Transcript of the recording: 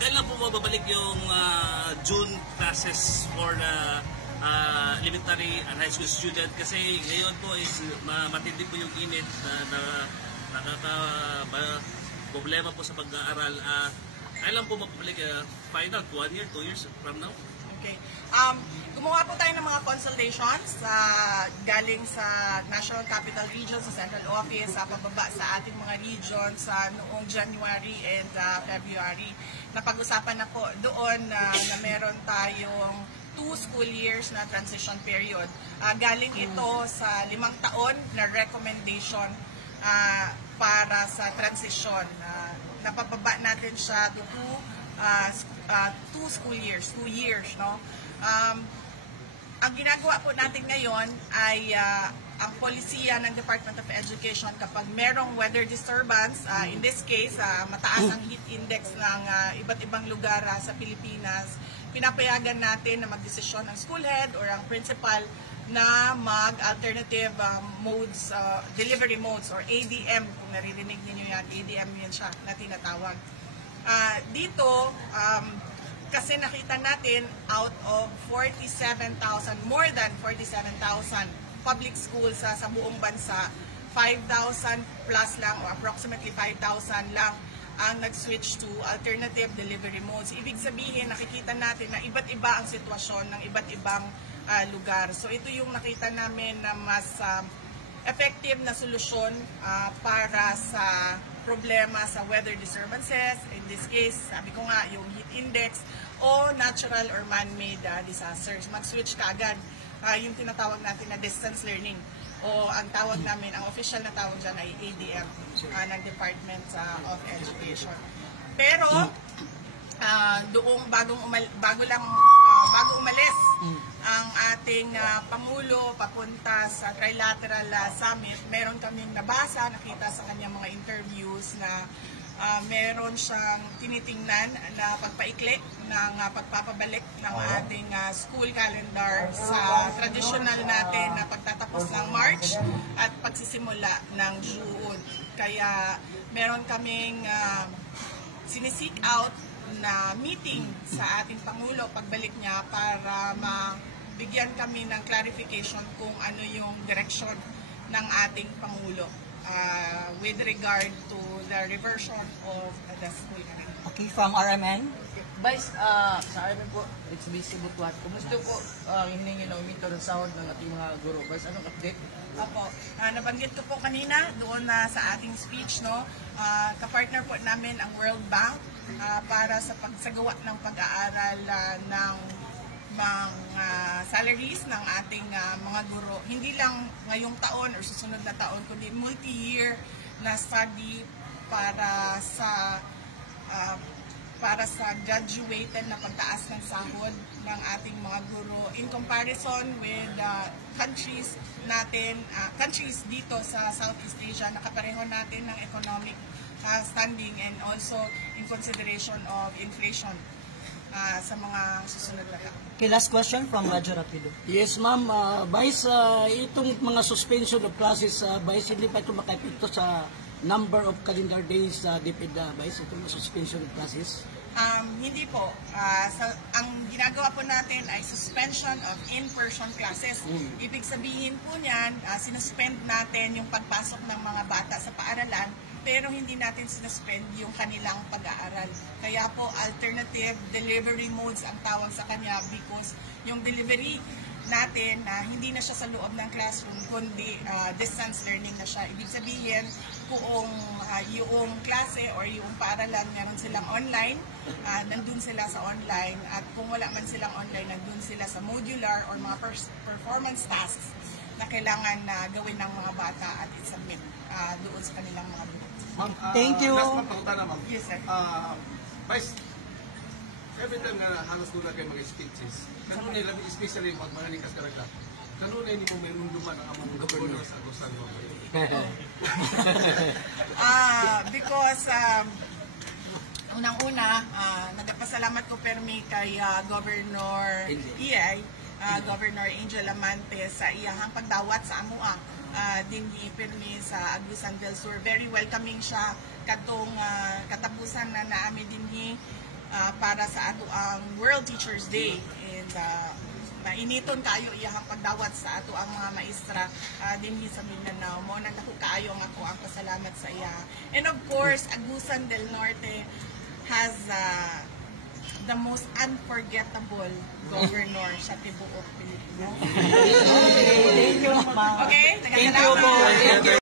kailan po mababalik yung June classes for the elementary and high school student? Kasi ngayon po is matindi po yung init na problema po sa pag-aaral. Kailan po mababalik final? 1 year, 2 years from now? Okay. Gumawa po tayo ng mga consultations galing sa National Capital Region, sa Central Office, sa pababa sa ating mga regions noong January and February. Napag-usapan na po doon na meron tayong 2 school years na transition period. Galing ito sa 5 taon na recommendation para sa transition. Napapaba natin siya to 2 school years, 2 years, no? Ang ginagawa po natin ngayon ay ang polisiya ng Department of Education kapag merong weather disturbance, in this case, mataas ang heat index ng iba't ibang lugar sa Pilipinas, pinapayagan natin na magdesisyon ang school head or ang principal na mag-alternative modes, delivery modes or ADM, kung naririnig niyo yan, ADM yan siya na tinatawag. Dito, kasi nakita natin out of 47,000, more than 47,000 public schools sa buong bansa, 5,000 plus lang o approximately 5,000 lang ang nag-switch to alternative delivery modes. Ibig sabihin, nakikita natin na iba't iba ang sitwasyon ng iba't ibang lugar. So ito yung nakita namin na mas effective na solusyon para sa problema sa weather disturbances. In this case, sabi ko nga, yung heat index o natural or man-made disasters. Mag-switch ka agad. Yung tinatawag natin na distance learning. O ang tawag namin, ang official na tawag dyan ay ADM ng Department of Education. Pero, bago umalis ang ating Pangulo papunta sa Trilateral Summit, meron kaming nabasa, nakita sa kanyang mga interviews na meron siyang tinitingnan na pagpaikli ng pagpapabalik ng ating school calendar sa traditional natin na pagtatapos ng March at pagsisimula ng June. Kaya meron kaming sinisik out na meeting sa ating Pangulo pagbalik niya para mabigyan kami ng clarification kung ano yung direksyon ng ating Pangulo with regard to the reversion of the school calendar. Okay, from RMN. Vice, sa RMN po, it's busy Butuan. Kumusta po hiningi na umito ng sahod ng ating mga guro? Vice, anong update? Opo, nabanggit ko po kanina doon sa ating speech, no, kapartner po namin ang World Bank para sa pagsagawa ng pag-aaral ng mga salaries ng ating mga guro. Hindi lang ngayong taon o susunod na taon, kundi multi-year na study para sa graduated na pagtaas ng sahod ng ating mga guro in comparison with countries natin, countries dito sa Southeast Asia, nakapareho natin ng economic standing and also in consideration of inflation sa mga susunod na taon. Okay, last question from Raja Rapido. Yes, ma'am. Vice, itong mga suspension of classes, Vice, hindi pa ito makaipito sa number of calendar days DepEd, Vice, itong suspension of classes? Hindi po. Ang ginagawa po natin ay suspension of in-person classes. Ibig sabihin po niyan, sinuspend natin yung pagpasok ng mga bata sa paaralan, pero hindi natin sinuspend yung kanilang pag-aaral. Kaya po, alternative delivery modes ang tawag sa kanya because yung delivery natin hindi na siya sa loob ng classroom, kundi distance learning na siya. Ibig sabihin, kung yung klase or yung paaralan meron silang online, nandun sila sa online, at kung wala man silang online, nandun sila sa modular or mga performance tasks na kailangan na gawin ng mga bata at i-submit doon sa kanilang mga group. Thank you. Last na pangutana, ma'am. Yes, sir. Vice, every time na halos doon kayo mga speeches, kanunay lang, especially yung pagmahanikas karagla, kanunay ni mo may munduman ang among governor sa Agusan mo. Because unang-una, nagpasalamat ko permi kay Governor EI, Governor Angel Amante sa iyahang pagdawat sa amua dinhi permi sa Agusan del Sur. Very welcoming siya katong katapusan na naami dinhi para sa ato ang World Teachers Day. And mainiton kayo iyahang pagdawat sa ato ang mga maestra dinhi sa Mindanao. Mo nang dako kaayo nga ako ang pasalamat sa iya. And of course, Agusan del Norte has the most unforgettable governor sa tibuok Pilipinas. Thank you, ma'am. Okay? Thank you po. Thank you.